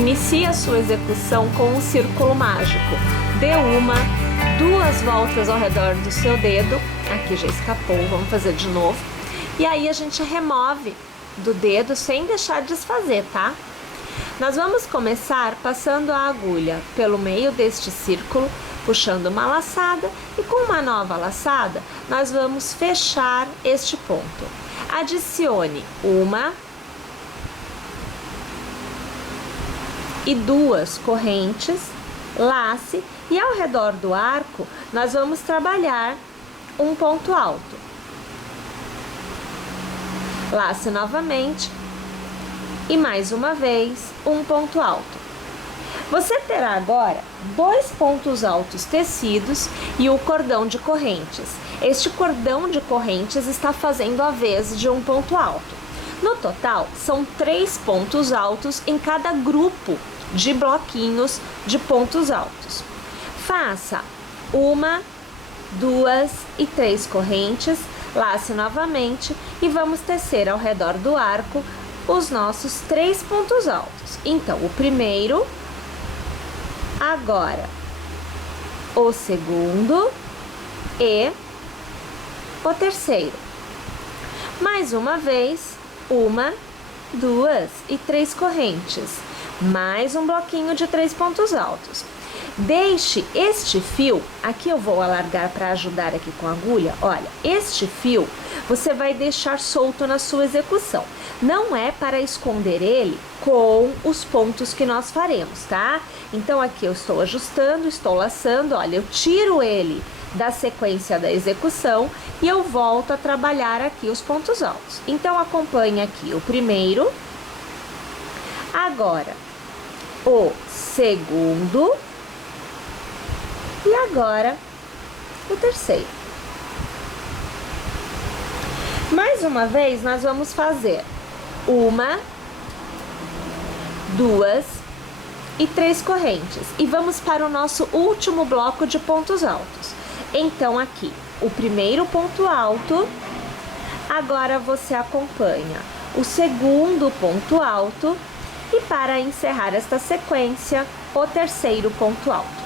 Inicie a sua execução com um círculo mágico. Dê uma, duas voltas ao redor do seu dedo. Aqui já escapou, vamos fazer de novo. E aí a gente remove do dedo sem deixar desfazer, tá? Nós vamos começar passando a agulha pelo meio deste círculo, puxando uma laçada, e com uma nova laçada nós vamos fechar este ponto. Adicione uma e duas correntes, lace, e ao redor do arco nós vamos trabalhar um ponto alto. Lace novamente e mais uma vez um ponto alto. Você terá agora dois pontos altos tecidos e o cordão de correntes. Este cordão de correntes está fazendo a vez de um ponto alto. No total, são 3 pontos altos em cada grupo de bloquinhos de pontos altos. Faça uma, duas e 3 correntes, lace novamente e vamos tecer ao redor do arco os nossos 3 pontos altos. Então, o primeiro, agora o segundo e o terceiro. Mais uma vez, uma, duas e 3 correntes, mais um bloquinho de 3 pontos altos. Deixe este fio, aqui eu vou alargar para ajudar aqui com a agulha, olha, este fio você vai deixar solto na sua execução. Não é para esconder ele com os pontos que nós faremos, tá? Então aqui eu estou ajustando, estou laçando, olha, eu tiro ele da sequência da execução e eu volto a trabalhar aqui os pontos altos. Então acompanhe aqui o primeiro, agora o segundo e agora o terceiro. Mais uma vez nós vamos fazer uma, duas e 3 correntes e vamos para o nosso último bloco de pontos altos. Então aqui o primeiro ponto alto, agora você acompanha o segundo ponto alto e para encerrar esta sequência, o terceiro ponto alto.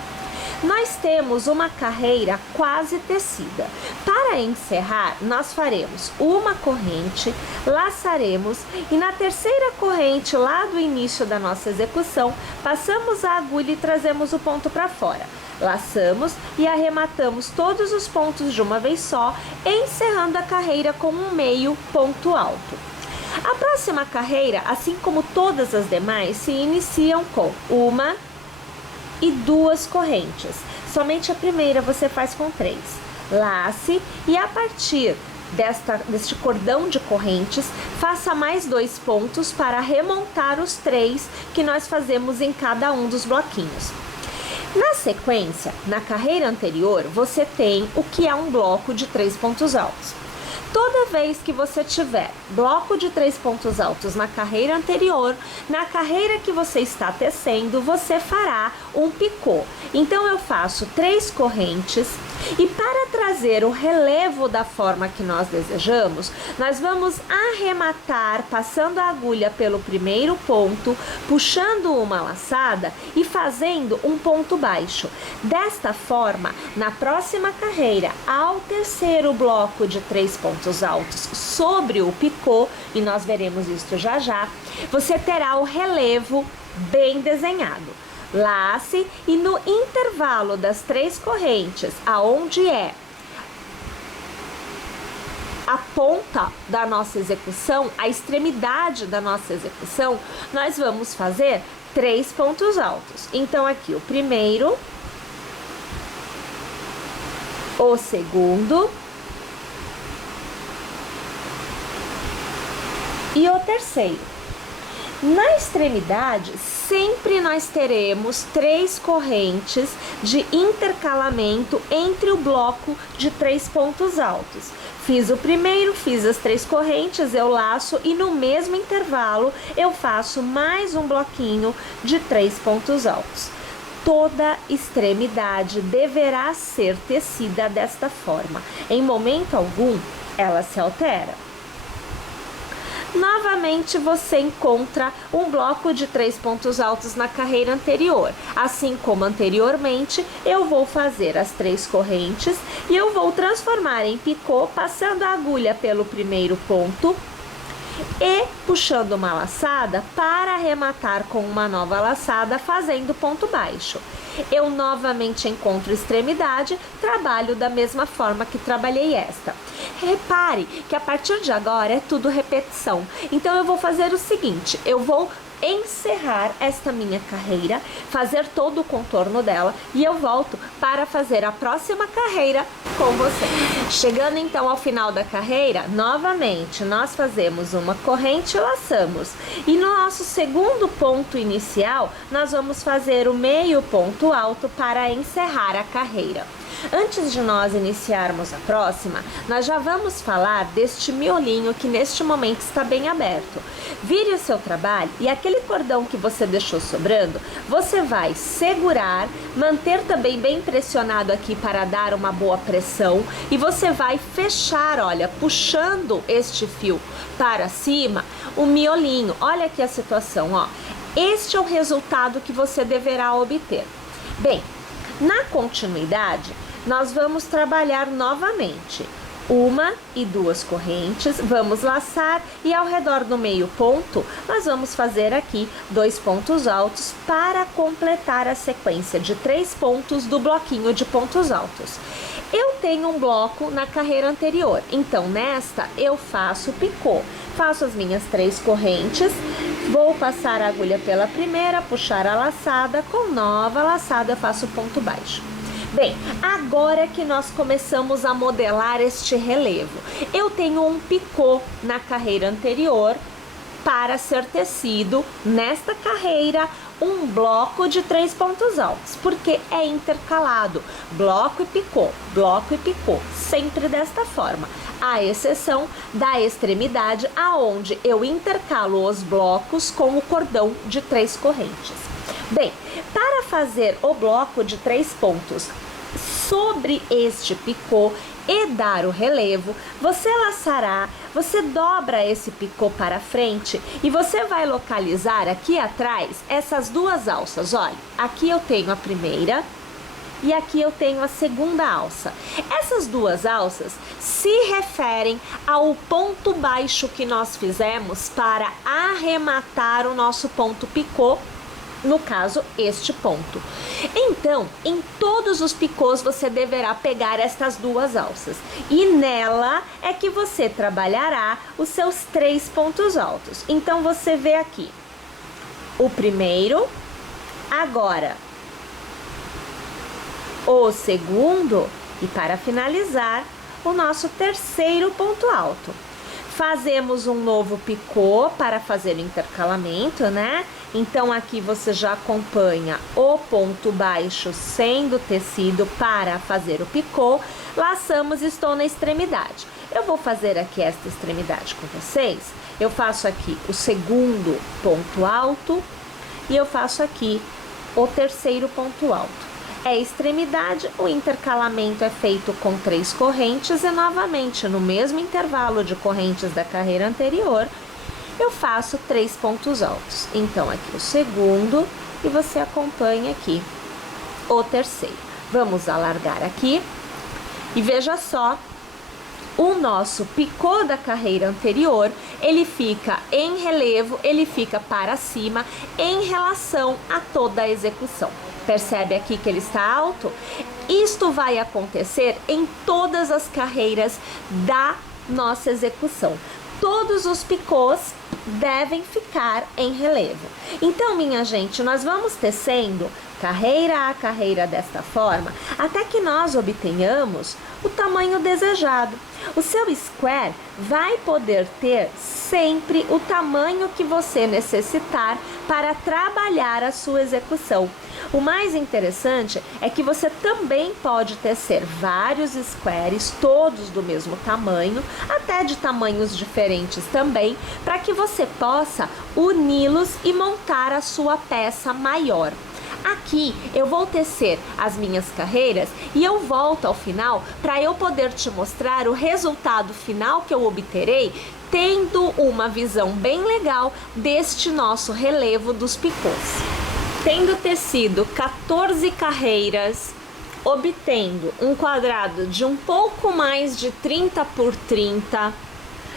Nós temos uma carreira quase tecida. Para encerrar, nós faremos uma corrente, laçaremos e na terceira corrente lá do início da nossa execução, passamos a agulha e trazemos o ponto para fora. Laçamos e arrematamos todos os pontos de uma vez só, encerrando a carreira com um meio ponto alto. A próxima carreira, assim como todas as demais, se iniciam com uma e 2 correntes. Somente a primeira você faz com 3. Lace e a partir deste cordão de correntes, faça mais 2 pontos para remontar os 3 que nós fazemos em cada um dos bloquinhos. Na sequência, na carreira anterior, você tem o que é um bloco de 3 pontos altos. Toda vez que você tiver bloco de 3 pontos altos na carreira anterior, na carreira que você está tecendo, você fará um picô. Então, eu faço 3 correntes e para trazer o relevo da forma que nós desejamos, nós vamos arrematar passando a agulha pelo primeiro ponto, puxando uma laçada e fazendo um ponto baixo. Desta forma, na próxima carreira, ao tecer o bloco de 3 pontos altos sobre o picô, e nós veremos isso já já, você terá o relevo bem desenhado. Lace e no intervalo das 3 correntes, aonde é a ponta da nossa execução, a extremidade da nossa execução, nós vamos fazer 3 pontos altos. Então, aqui o primeiro, o segundo e o terceiro. Na extremidade, sempre nós teremos 3 correntes de intercalamento entre o bloco de 3 pontos altos. Fiz o primeiro, fiz as 3 correntes, eu laço e no mesmo intervalo eu faço mais um bloquinho de 3 pontos altos. Toda extremidade deverá ser tecida desta forma. Em momento algum, ela se altera. novamente você encontra um bloco de 3 pontos altos na carreira anterior. Assim como anteriormente, eu vou fazer as 3 correntes e eu vou transformar em picô, passando a agulha pelo primeiro ponto e puxando uma laçada para arrematar com uma nova laçada, fazendo ponto baixo. Eu novamente encontro extremidade, trabalho da mesma forma que trabalhei esta. Repare que a partir de agora é tudo repetição. Então eu vou fazer o seguinte, eu vou encerrar esta minha carreira, fazer todo o contorno dela e eu volto para fazer a próxima carreira com você. Chegando então ao final da carreira, novamente nós fazemos uma corrente e laçamos. E no nosso segundo ponto inicial, nós vamos fazer o meio ponto alto para encerrar a carreira. Antes de nós iniciarmos a próxima, nós já vamos falar deste miolinho que neste momento está bem aberto. Vire o seu trabalho e aquele cordão que você deixou sobrando, você vai segurar, manter também bem pressionado aqui para dar uma boa pressão e você vai fechar, olha, puxando este fio para cima, o miolinho. Olha aqui a situação, ó. Este é o resultado que você deverá obter. Bem, na continuidade, nós vamos trabalhar novamente 1 e 2 correntes, vamos laçar e ao redor do meio ponto nós vamos fazer aqui 2 pontos altos para completar a sequência de 3 pontos do bloquinho de pontos altos. Eu tenho um bloco na carreira anterior, então nesta eu faço picô, faço as minhas 3 correntes, vou passar a agulha pela primeira, puxar a laçada, com nova laçada eu faço ponto baixo. Bem, agora que nós começamos a modelar este relevo, eu tenho um picô na carreira anterior para ser tecido nesta carreira um bloco de 3 pontos altos, porque é intercalado, bloco e picô, sempre desta forma, à exceção da extremidade, aonde eu intercalo os blocos com o cordão de 3 correntes. Bem, para fazer o bloco de 3 pontos sobre este picô e dar o relevo, você laçará, você dobra esse picô para frente e você vai localizar aqui atrás essas 2 alças. Olha, aqui eu tenho a primeira e aqui eu tenho a segunda alça. Essas 2 alças se referem ao ponto baixo que nós fizemos para arrematar o nosso ponto picô, no caso, este ponto. Então, em todos os picôs você deverá pegar estas 2 alças e nela é que você trabalhará os seus 3 pontos altos. Então, você vê aqui o primeiro, agora o segundo e para finalizar, o nosso terceiro ponto alto. Fazemos um novo picô para fazer o intercalamento, né? Então, aqui você já acompanha o ponto baixo sendo tecido para fazer o picô. Laçamos e estou na extremidade. Eu vou fazer aqui esta extremidade com vocês. Eu faço aqui o segundo ponto alto e eu faço aqui o terceiro ponto alto. É extremidade, o intercalamento é feito com 3 correntes e novamente no mesmo intervalo de correntes da carreira anterior, eu faço 3 pontos altos. Então, aqui o segundo e você acompanha aqui o terceiro. Vamos alargar aqui e veja só, o nosso picô da carreira anterior, ele fica em relevo, ele fica para cima em relação a toda a execução. Percebe aqui que ele está alto? Isto vai acontecer em todas as carreiras da nossa execução. Todos os picôs devem ficar em relevo. Então, minha gente, nós vamos tecendo carreira a carreira desta forma, até que nós obtenhamos o tamanho desejado. O seu square vai poder ter sempre o tamanho que você necessitar para trabalhar a sua execução. O mais interessante é que você também pode tecer vários squares, todos do mesmo tamanho, até de tamanhos diferentes também, para que você possa uni-los e montar a sua peça maior. Aqui eu vou tecer as minhas carreiras e eu volto ao final para eu poder te mostrar o resultado final que eu obterei, tendo uma visão bem legal deste nosso relevo dos picôs. Tendo tecido 14 carreiras, obtendo um quadrado de um pouco mais de 30 por 30,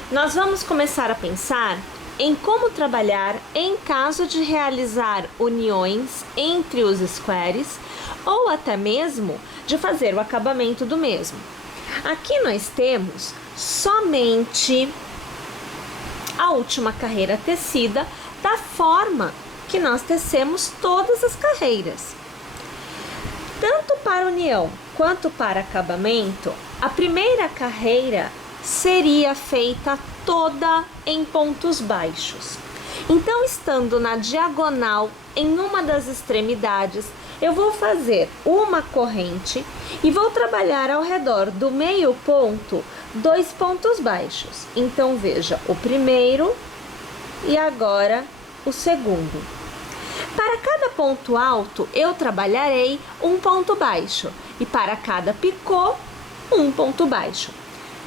nós vamos começar a pensar em como trabalhar em caso de realizar uniões entre os squares ou até mesmo de fazer o acabamento do mesmo. Aqui nós temos somente a última carreira tecida da forma que nós tecemos todas as carreiras. Tanto para união quanto para acabamento, a primeira carreira seria feita toda em pontos baixos. Então, estando na diagonal, em uma das extremidades, eu vou fazer uma corrente e vou trabalhar ao redor do meio ponto 2 pontos baixos. Então, veja o primeiro e agora o segundo. Para cada ponto alto, eu trabalharei um ponto baixo e para cada picô, um ponto baixo.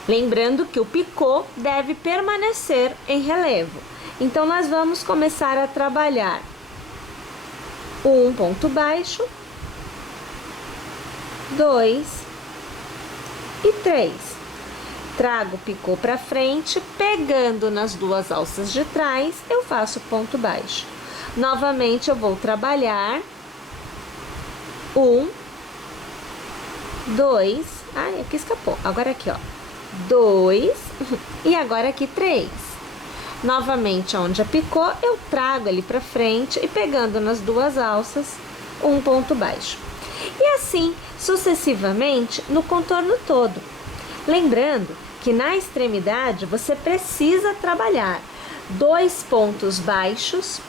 Lembrando que o picô deve permanecer em relevo. Então, nós vamos começar a trabalhar um ponto baixo, 2 e 3. Trago o picô para frente, pegando nas duas alças de trás, eu faço ponto baixo. Novamente, eu vou trabalhar 1, 2, ai, aqui escapou, agora aqui, ó. 2 e agora aqui 3. Novamente, onde a picô, eu trago ele para frente e pegando nas duas alças, um ponto baixo. E assim, sucessivamente, no contorno todo. Lembrando que na extremidade você precisa trabalhar 2 pontos baixos,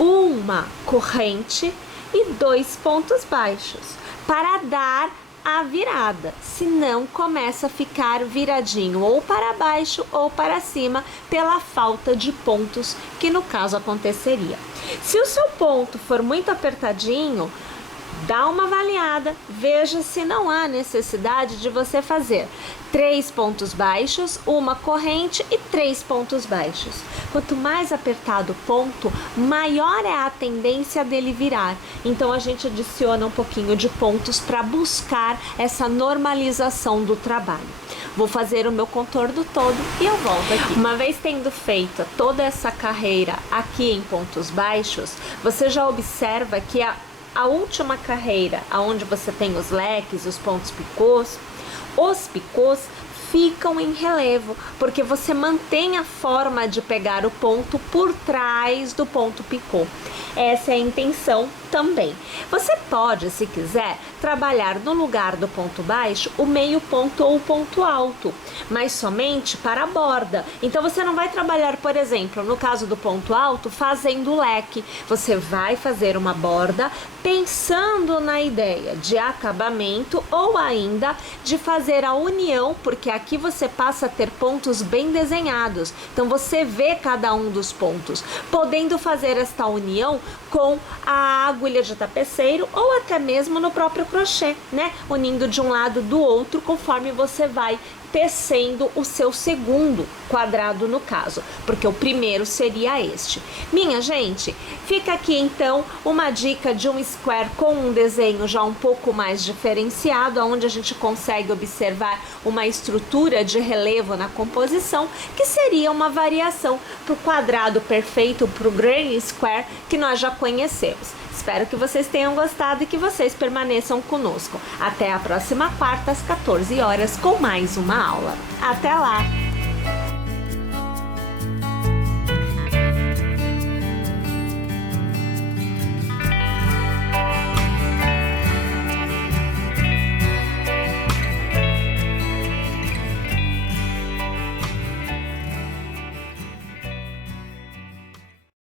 uma corrente e 2 pontos baixos para dar a virada, senão começa a ficar viradinho ou para baixo ou para cima pela falta de pontos que no caso aconteceria. Se o seu ponto for muito apertadinho, dá uma avaliada, veja se não há necessidade de você fazer 3 pontos baixos, uma corrente e 3 pontos baixos. Quanto mais apertado o ponto, maior é a tendência dele virar. Então a gente adiciona um pouquinho de pontos para buscar essa normalização do trabalho. Vou fazer o meu contorno todo e eu volto aqui. Uma vez tendo feito toda essa carreira aqui em pontos baixos, você já observa que a última carreira, onde você tem os leques, os pontos picôs, os picôs ficam em relevo, porque você mantém a forma de pegar o ponto por trás do ponto picô. Essa é a intenção também. Você pode, se quiser, trabalhar no lugar do ponto baixo o meio ponto ou o ponto alto, mas somente para a borda. Então você não vai trabalhar, por exemplo, no caso do ponto alto, fazendo leque. Você vai fazer uma borda pensando na ideia de acabamento ou ainda de fazer a união, porque aqui você passa a ter pontos bem desenhados. Então você vê cada um dos pontos, podendo fazer esta união com a agulha de tapeceiro ou até mesmo no próprio crochê, né? Unindo de um lado do outro conforme você vai tecendo o seu segundo quadrado no caso, porque o primeiro seria este. Minha gente, fica aqui então uma dica de um square com um desenho já um pouco mais diferenciado, onde a gente consegue observar uma estrutura de relevo na composição, que seria uma variação para o quadrado perfeito, para o granny square que nós já conhecemos. Espero que vocês tenham gostado e que vocês permaneçam conosco. Até a próxima quarta, às 14 horas, com mais uma aula. Até lá!